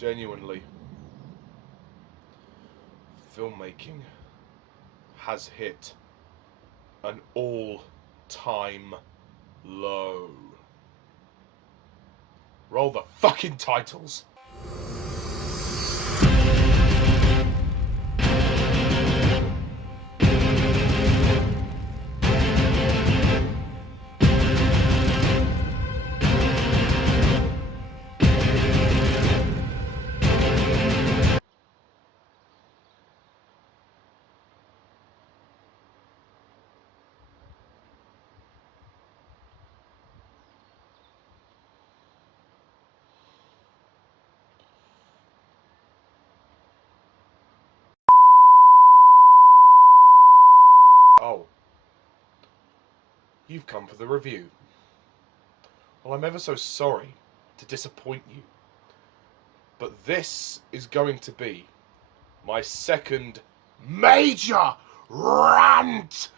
Genuinely, filmmaking has hit an all-time low. Roll the fucking titles. Oh. You've come for the review. Well, I'm ever so sorry to disappoint you, but this is going to be my second major rant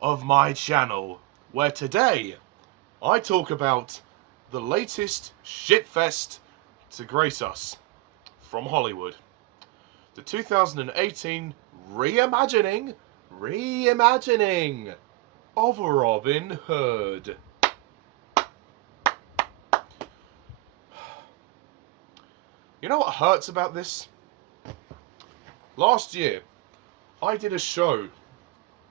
of my channel, where today I talk about the latest shitfest to grace us from Hollywood. The 2018 reimagining of Robin Hood. You know what hurts about this? Last year, I did a show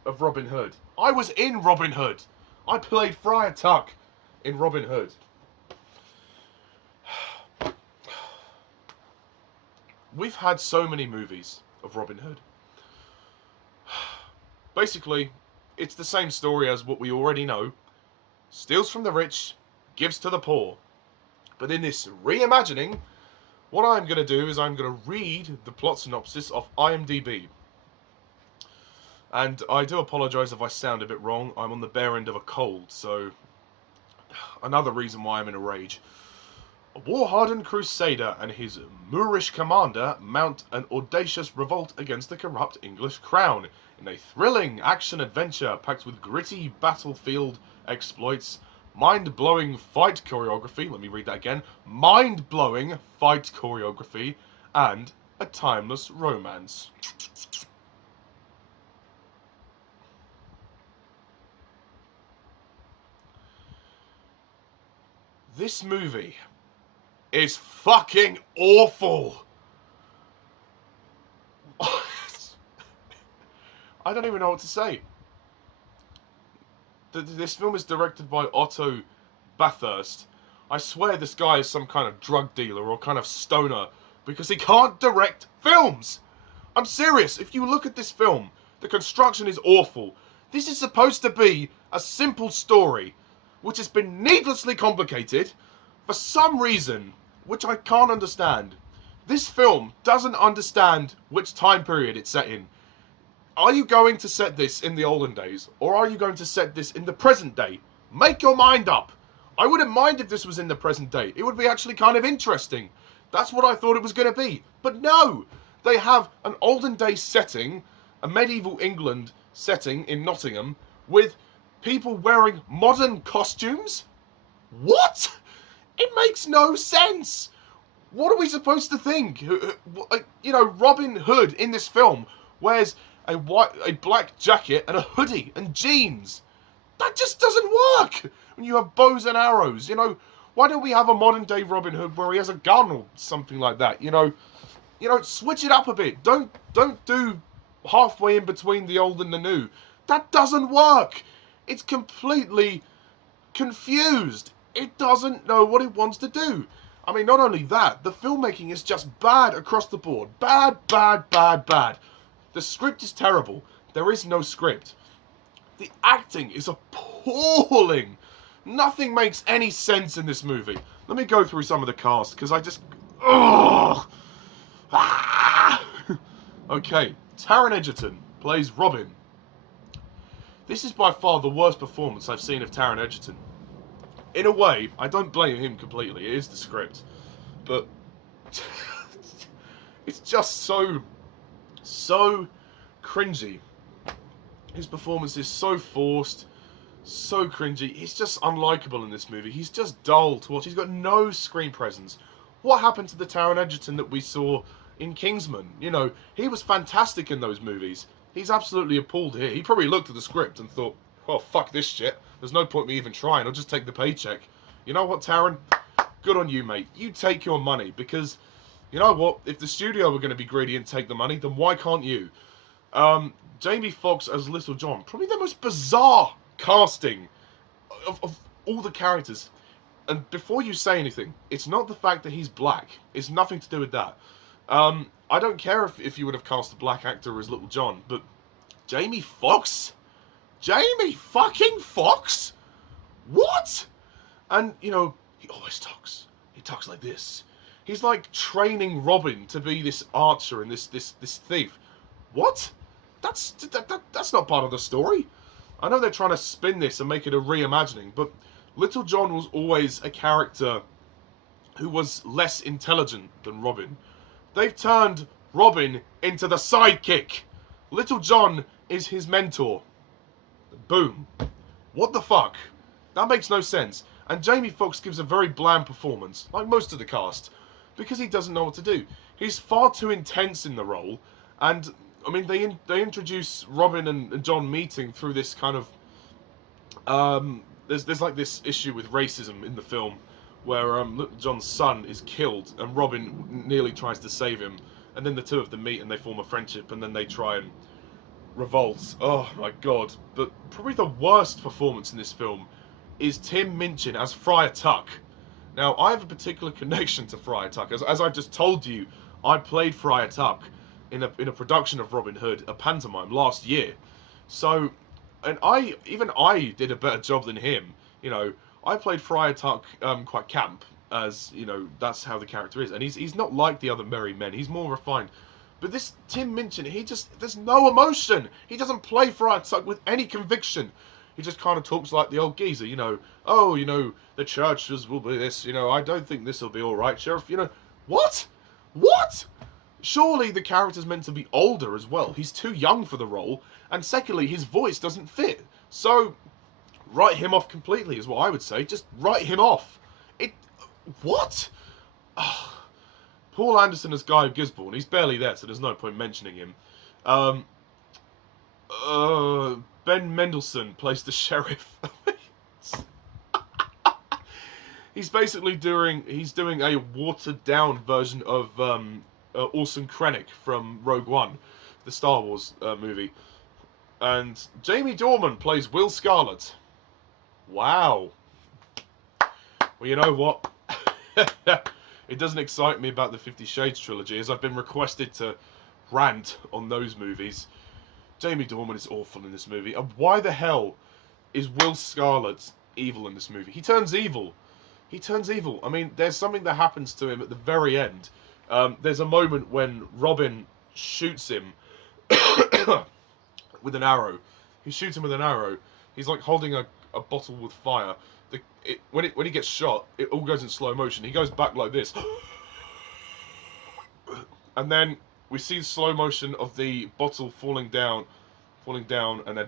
of Robin Hood. I was in Robin Hood. I played Friar Tuck in Robin Hood. We've had so many movies of Robin Hood. Basically, it's the same story as what we already know. Steals from the rich, gives to the poor. But in this reimagining, what I'm going to do is I'm going to read the plot synopsis off IMDb. And I do apologise if I sound a bit wrong. I'm on the bare end of a cold, so another reason why I'm in a rage. A war-hardened crusader and his Moorish commander mount an audacious revolt against the corrupt English crown in a thrilling action-adventure packed with gritty battlefield exploits, mind-blowing fight choreography, let me read that again, mind-blowing fight choreography, and a timeless romance. This movie is fucking awful. I don't even know what to say. This film is directed by Otto Bathurst. I swear this guy is some kind of drug dealer or kind of stoner because he can't direct films. I'm serious. If you look at this film, the construction is awful. This is supposed to be a simple story, which has been needlessly complicated for some reason, which I can't understand. This film doesn't understand which time period it's set in. Are you going to set this in the olden days, or are you going to set this in the present day? Make your mind up. I wouldn't mind if this was in the present day. It would be actually kind of interesting. That's what I thought it was going to be. But no! They have an olden day setting, a medieval England setting in Nottingham, with people wearing modern costumes? What? It makes no sense! What are we supposed to think? You know, Robin Hood in this film wears a black jacket and a hoodie and jeans. That just doesn't work when you have bows and arrows. You know, why don't we have a modern day Robin Hood where he has a gun or something like that? You know, switch it up a bit. Don't do halfway in between the old and the new. That doesn't work. It's completely confused. It doesn't know what it wants to do. I mean, not only that, the filmmaking is just bad across the board. Bad, bad, bad, bad. The script is terrible. There is no script. The acting is appalling. Nothing makes any sense in this movie. Let me go through some of the cast, because I just... Ugh! Ah! Okay, Taron Egerton plays Robin. This is by far the worst performance I've seen of Taron Egerton. In a way, I don't blame him completely. It is the script. But... it's just so cringy. His performance is so forced, so cringy. He's just unlikable in this movie. He's just dull to watch. He's got no screen presence. What happened to the Taron Egerton that we saw in Kingsman? You know, he was fantastic in those movies. He's absolutely appalled here. He probably looked at the script and thought, well, fuck this shit. There's no point me even trying. I'll just take the paycheck. You know what, Taron? Good on you, mate. You take your money, because, you know what? If the studio were going to be greedy and take the money, then why can't you? Jamie Foxx as Little John. Probably the most bizarre casting of all the characters. And before you say anything, it's not the fact that he's black. It's nothing to do with that. I don't care if you would have cast a black actor as Little John, but Jamie Foxx? Jamie fucking Foxx? What? And, you know, he always talks. He talks like this. He's like training Robin to be this archer and this thief. What? That's not part of the story. I know they're trying to spin this and make it a reimagining, but Little John was always a character who was less intelligent than Robin. They've turned Robin into the sidekick. Little John is his mentor. Boom. What the fuck? That makes no sense. And Jamie Foxx gives a very bland performance, like most of the cast, because he doesn't know what to do. He's far too intense in the role, and I mean they introduce Robin and John meeting through this kind of there's like this issue with racism in the film where John's son is killed and Robin nearly tries to save him, and then the two of them meet and they form a friendship, and then they try and revolt. Oh my god. But probably the worst performance in this film is Tim Minchin as Friar Tuck. Now, I have a particular connection to Friar Tuck. As I just told you, I played Friar Tuck in a production of Robin Hood, a pantomime, last year. So, and I did a better job than him. You know, I played Friar Tuck quite camp, as, you know, that's how the character is. And he's not like the other merry men. He's more refined. But this Tim Minchin, there's no emotion. He doesn't play Friar Tuck with any conviction. He just kind of talks like the old geezer, you know. Oh, you know, the churches will be this, you know, I don't think this will be all right, Sheriff, you know. What? What? Surely the character's meant to be older as well. He's too young for the role. And secondly, his voice doesn't fit. So, write him off completely is what I would say. Just write him off. What? Paul Anderson as Guy Gisborne. He's barely there, so there's no point mentioning him. Ben Mendelsohn plays the sheriff. He's basically doing a watered down version of Orson Krennic from Rogue One, the Star Wars movie. And Jamie Dorman plays Will Scarlet. Wow. Well, you know what? It doesn't excite me about the 50 Shades trilogy, as I've been requested to rant on those movies. Jamie Dorman is awful in this movie. And why the hell is Will Scarlet evil in this movie? He turns evil. He turns evil. I mean, there's something that happens to him at the very end. There's a moment when Robin shoots him with an arrow. He shoots him with an arrow. He's like holding a bottle with fire. When he gets shot, it all goes in slow motion. He goes back like this. And then we see the slow motion of the bottle falling down, and then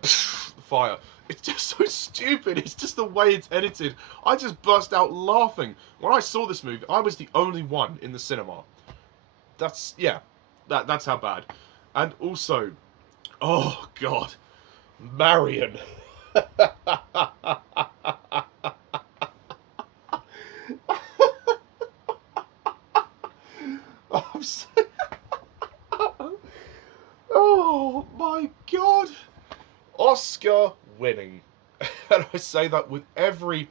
fire. It's just so stupid. It's just the way it's edited. I just burst out laughing. When I saw this movie, I was the only one in the cinema. That's how bad. And also, oh God, Marion. I'm so... Oh my God, Oscar winning. And I say that with every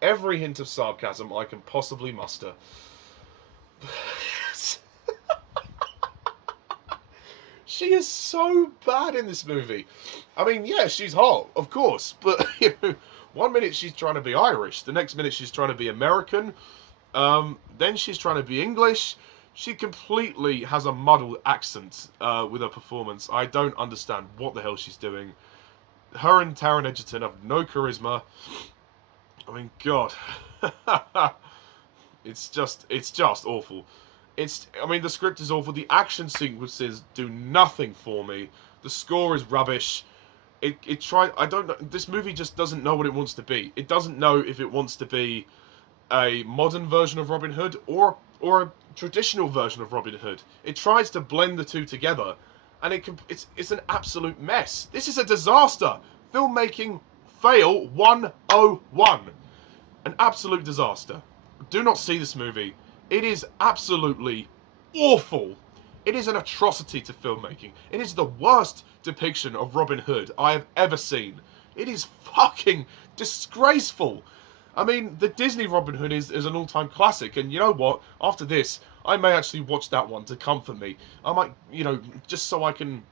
hint of sarcasm I can possibly muster. She is so bad in this movie. I mean, yeah, she's hot, of course, but you know, one minute she's trying to be Irish, the next minute she's trying to be American, then she's trying to be English. She completely has a muddled accent with her performance. I don't understand what the hell she's doing. Her and Taron Egerton have no charisma. I mean, God. It's just awful. I mean, the script is awful. The action sequences do nothing for me. The score is rubbish. I don't know. This movie just doesn't know what it wants to be. It doesn't know if it wants to be a modern version of Robin Hood or a traditional version of Robin Hood. It tries to blend the two together, and it's an absolute mess. This is a disaster. Filmmaking fail 101. An absolute disaster. Do not see this movie. It is absolutely awful. It is an atrocity to filmmaking. It is the worst depiction of Robin Hood I have ever seen. It is fucking disgraceful. I mean, the Disney Robin Hood is an all-time classic, and you know what? After this, I may actually watch that one to comfort me. I might, just so I can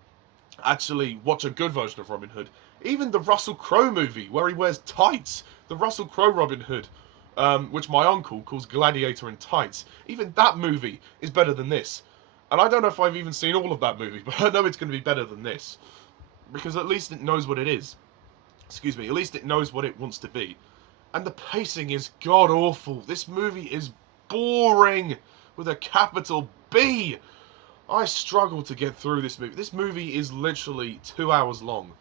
actually watch a good version of Robin Hood. Even the Russell Crowe movie, where he wears tights, the Russell Crowe Robin Hood, which my uncle calls Gladiator in Tights, even that movie is better than this. And I don't know if I've even seen all of that movie, but I know it's going to be better than this. Because at least it knows what it is. Excuse me, at least it knows what it wants to be. And the pacing is god-awful. This movie is boring, with a capital B. I struggle to get through this movie. This movie is literally 2 hours long.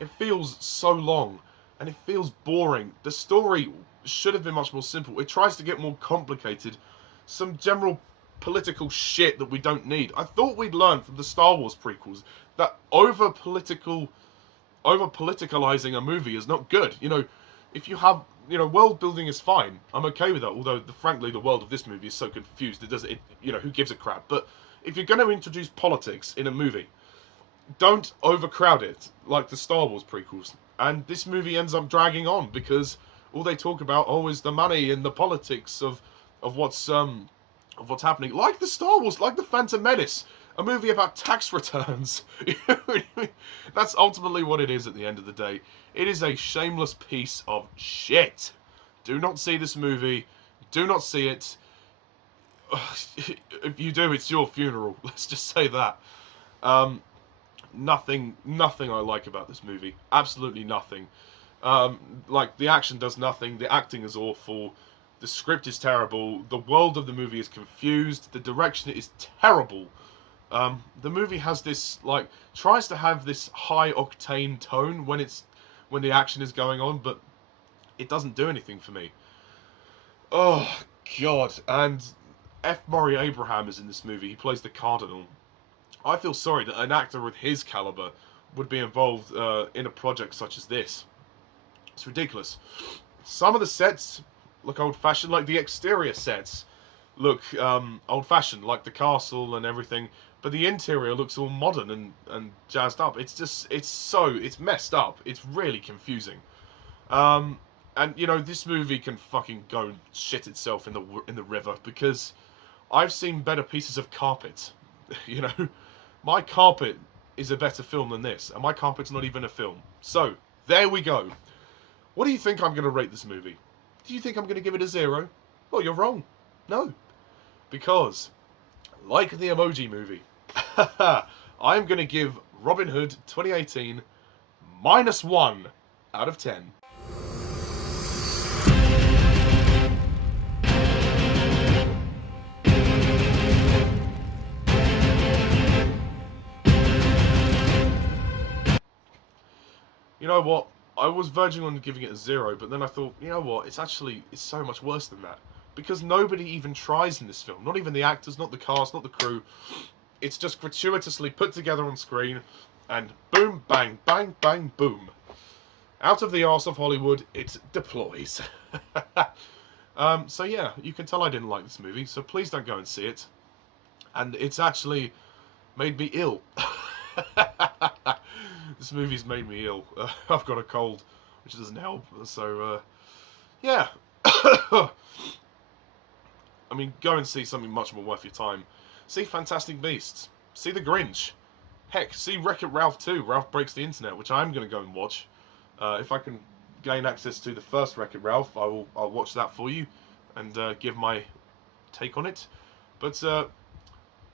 It feels so long, and it feels boring. The story should have been much more simple. It tries to get more complicated. Some general political shit that we don't need. I thought we'd learn from the Star Wars prequels that over-politicalizing a movie is not good. If you have, world building is fine. I'm okay with that, although, frankly, the world of this movie is so confused. Who gives a crap? But if you're going to introduce politics in a movie, don't overcrowd it like the Star Wars prequels. And this movie ends up dragging on because all they talk about is the money and the politics of what's happening. Like the Star Wars, like the Phantom Menace, a movie about tax returns. That's ultimately what it is at the end of the day. It is a shameless piece of shit. Do not see this movie. Do not see it. If you do, it's your funeral. Let's just say that. Nothing I like about this movie. Absolutely nothing. Like, the action does nothing. The acting is awful. The script is terrible. The world of the movie is confused. The direction is terrible. The movie has this, tries to have this high-octane tone when the action is going on, but it doesn't do anything for me. Oh, God. And F. Murray Abraham is in this movie. He plays the Cardinal. I feel sorry that an actor with his caliber would be involved in a project such as this. It's ridiculous. Some of the sets look old-fashioned, like the exterior sets look old-fashioned, like the castle and everything, but the interior looks all modern and jazzed up. It's messed up. It's really confusing. And this movie can fucking go and shit itself in the river, because I've seen better pieces of carpet. My carpet is a better film than this, and my carpet's not even a film. So there we go. What do you think I'm going to rate this movie? Do you think I'm going to give it a 0? Well, you're wrong. No. Because, like the Emoji Movie, I'm going to give Robin Hood 2018 -1 out of 10. You know what? I was verging on giving it a 0, but then I thought, you know what? It's so much worse than that. Because nobody even tries in this film. Not even the actors, not the cast, not the crew. It's just gratuitously put together on screen, and boom, bang, bang, bang, boom. Out of the arse of Hollywood, it deploys. So yeah, you can tell I didn't like this movie, so please don't go and see it. And it's actually made me ill. This movie's made me ill. I've got a cold, which doesn't help. So, yeah. I mean, go and see something much more worth your time. See Fantastic Beasts. See The Grinch. Heck, see Wreck-It Ralph 2. Ralph Breaks the Internet, which I'm going to go and watch. If I can gain access to the first Wreck-It Ralph, I'll watch that for you and give my take on it. But,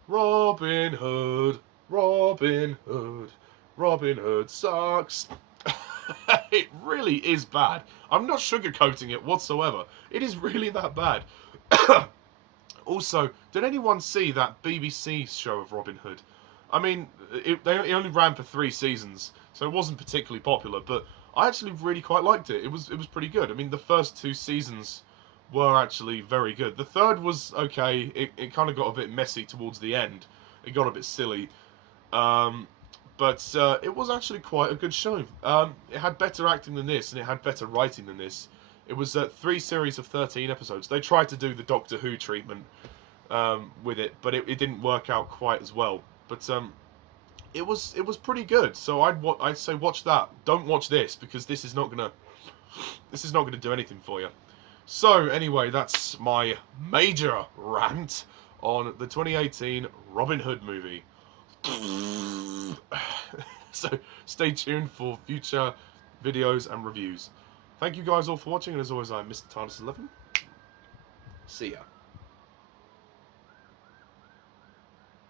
Robin Hood, Robin Hood. Robin Hood sucks. It really is bad. I'm not sugarcoating it whatsoever. It is really that bad. Also, did anyone see that BBC show of Robin Hood? I mean, it only ran for 3 seasons, so it wasn't particularly popular, but I actually really quite liked it. It was pretty good. I mean, the first 2 seasons were actually very good. The third was okay. It kind of got a bit messy towards the end. It got a bit silly. But it was actually quite a good show. It had better acting than this, and it had better writing than this. It was 3 series of 13 episodes. They tried to do the Doctor Who treatment with it, but it didn't work out quite as well. But it was pretty good. So I'd say watch that. Don't watch this, because this is not gonna do anything for you. So anyway, that's my major rant on the 2018 Robin Hood movie. So stay tuned for future videos and reviews. Thank you guys all for watching, and as always, I'm Mr. TARDIS11. See ya.